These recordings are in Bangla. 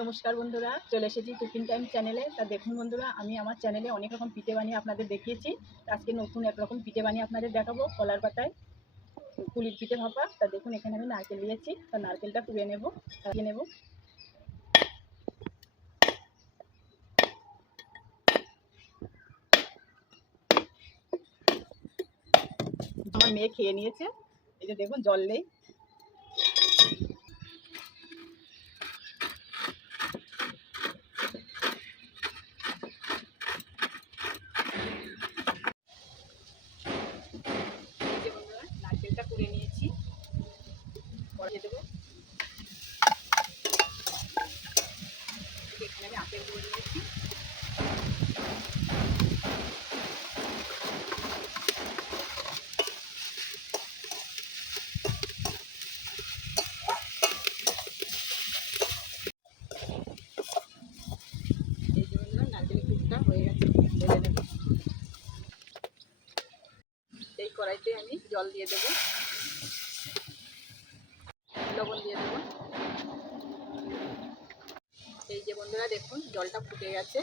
নমস্কার বন্ধুরা, চলে এসেছি কুকিং টাইম চ্যানেলে। তা দেখুন বন্ধুরা, আমি আমার চ্যানেলে অনেক রকম পিঠে বানিয়ে আপনাদের দেখিয়েছি। আজকে নতুন একরকম পিঠে বানিয়ে আপনাদের দেখাবো, কলার পাতায় পুলির পিঠে ভাপা। তা দেখুন, এখানে আমি নারকেল নিয়েছি। তা নারকেলটা কুড়িয়ে নেব। আমার মেয়ে খেয়ে নিয়েছে। এই যে দেখুন, জল নেই। নারকেলটা কুড়িয়ে নিয়েছি, পরে দেবো। এখানে আমি আপেল করে নিয়েছি। এই জন্য নারকেলের কুটটা হয়ে গেছে, ঢেলে নেব। এই কড়াইতে আমি জল দিয়ে দেবো, লবণ দিয়ে দেবো। এই যে বন্ধুরা দেখুন, জলটা ফুটে গেছে।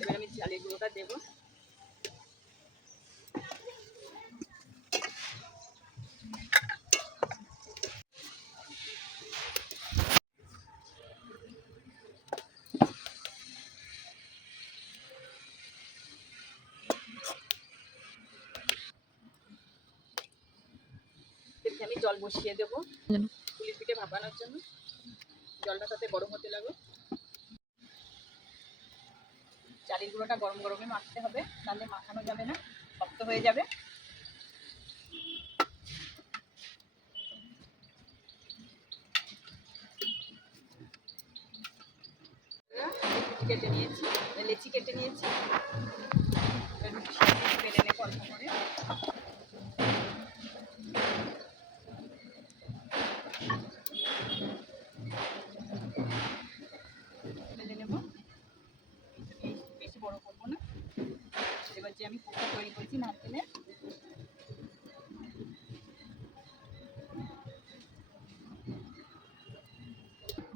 এবার আমি চালের গুঁড়োটা দেবো। আমি জল বসিয়ে দেবো পুলির পিঠে ভাপানোর জন্য। জলটা তাতে গরম হতে লাগবে। চালের গুঁড়োটা গরম গরমে মাখতে হবে, নাহলে মাখানো যাবে না, শক্ত হয়ে যাবে। কেটে নিয়েছি, লেচি কেটে নিয়েছি। বেলে নেবো অল্প করে। বেলে নেবো, বেশি বড় করবো না। এবার যে আমি পুরটা তৈরি করেছি নারকেলের,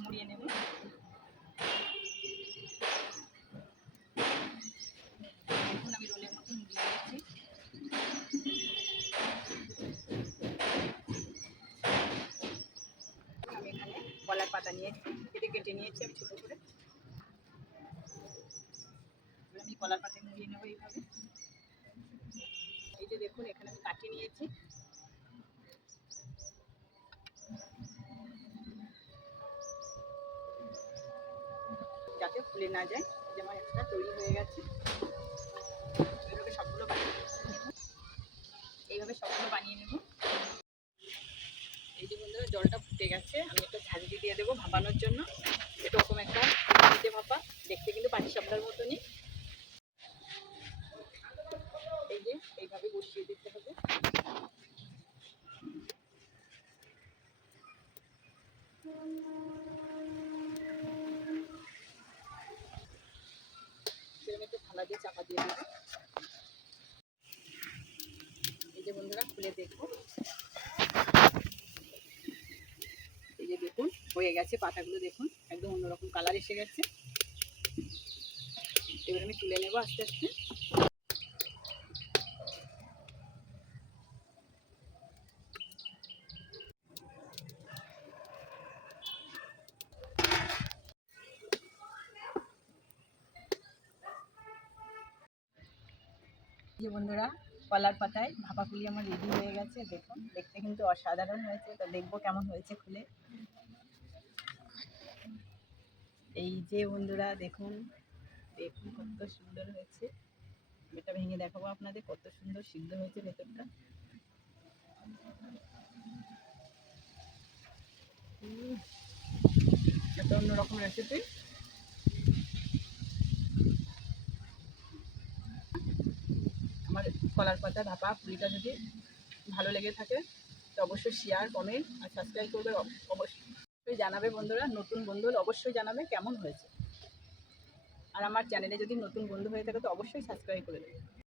মুড়িয়ে নেব। দেখুন, আমি রোলের মতো মুড়িয়ে নিয়েছি। আমি এখানে কলার পাতা নিয়েছি, কেটে নিয়েছি আমি ছোটো করে। আমি কলার পাতা মুড়িয়ে নেবো এইভাবে। এই যে দেখুন, এখানে আমি কাটিয়ে নিয়েছি। যাতে ফুলে না যায়। যেমন একটা তৈরি হয়ে গেছে। এইভাবে সবগুলো বানিয়ে নেব। এই যে বন্ধুরা, জলটা ফুটে গেছে। আমি একটা ঝাঁঝরি দিয়ে দেবো ভাপানোর জন্য। এরকম একটা পিঠে ভাপা, দেখতে কিন্তু পাটিসাপটার মতনই। এই যে এইভাবে বসিয়ে দিতে হবে। একটু থালা দিয়ে চাপা দিয়ে দেবো। এই যে বন্ধুরা, খুলে দেখবো। এই যে দেখুন, হয়ে গেছে। পাতাগুলো দেখুন, একদম অন্যরকম কালার এসে গেছে। এবার আমি তুলে নেবো আস্তে আস্তে। যে বন্ধুরা, কলার পাতায় ভাপা পুলি আমার রেডি হয়ে গেছে। দেখুন, দেখতে কিন্তু অসাধারণ হয়েছে। তো দেখবো কেমন হয়েছে খুলে। এই যে বন্ধুরা দেখুন, দেখুন কত সুন্দর হয়েছে। এটা ভেঙে দেখাবো আপনাদের, কত সুন্দর সিদ্ধ হয়েছে ভেতরটা। এটা অন্যরকম রেসিপি। আমার কলার পাতা ভাপা পুরিটা যদি ভালো লেগে থাকে তো অবশ্যই শেয়ার, কমেন্ট আর সাবস্ক্রাইব করবে। অবশ্যই জানাবে বন্ধুরা, নতুন বন্ধু অবশ্যই জানাবে কেমন হয়েছে। আর আমার চ্যানেলে যদি নতুন বন্ধু হয়ে থাকে তো অবশ্যই সাবস্ক্রাইব করে দেবে।